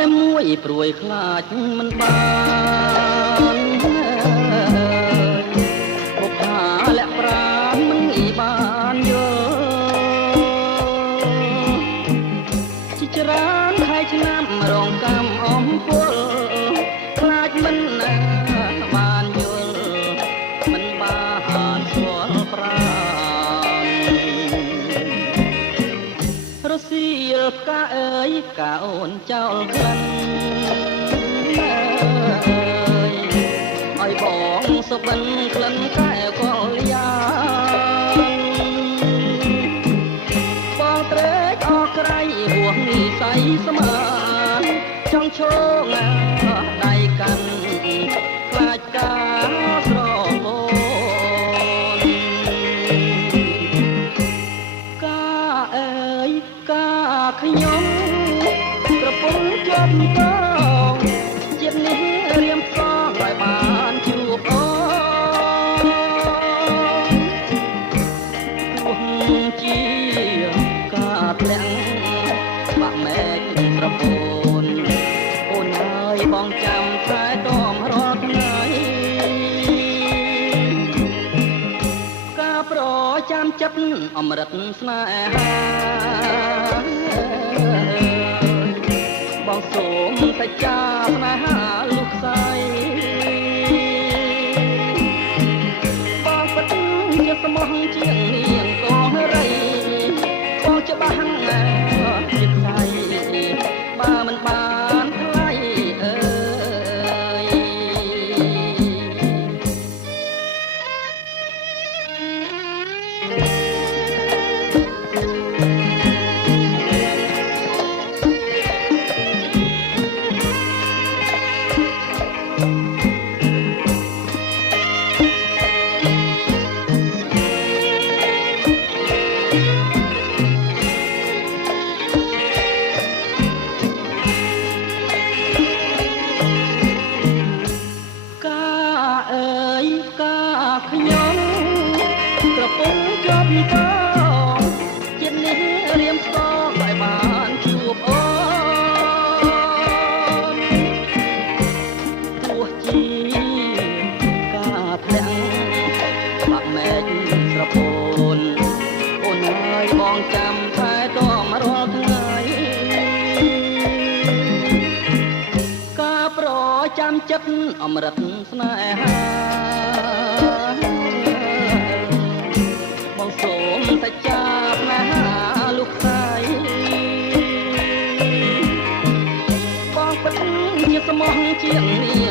តែមួយព្រួយខ្លាចមិនបានបុប្ផាលាក់ប្រាណមិនងាយបានយល់ជាច្រើនខែឆ្នាំរងកម្មអំពលខ្លាចមិនបានយល់មិនបានស្គាល់ប្រាណរសៀលផ្កាអើយផ្កាអូនចោលក្លិនឲ្យបងសុបិនក្លិនកែវកលយាបងត្រេកអរក្រៃហួងនិស័យស្មានចង់ឈងដៃកាន់ខ្លាចការស្រមូលកាអើយកាខ្ញុំប្រពន្ធជាប់តងជាតិនេះរៀមផ្សងឲ្យបានជួបអូនទោះជាការធ្លាក់បាក់មែកប្រពន្ធអូនហើយបងចាំថែទាំរាល់ថ្ងៃការប្រចាំចិត្តអមរិតស្នេហាបងសូមសច្ចាស្នេហាលោកស្រីបងពិតជាស្មោះជាងនាងកងរីបងច្បាស់ជាថ្លៃបើមិនបានថ្លៃអើយខ្ញុំក្រពុំជាប់តងជាតិនេះរៀមស្ទងឲ្យបានជួបអូនទោះជាការធ្លាក់បាក់មែកស្រពោនអូនហើយបងចាំថែទាំរាល់ថ្ងៃការប្រចាំចិត្តអមរិតស្នេហាបងសូមសច្ចាស្នេហាលោកស្រីបងពិតជាស្មោះជាងនា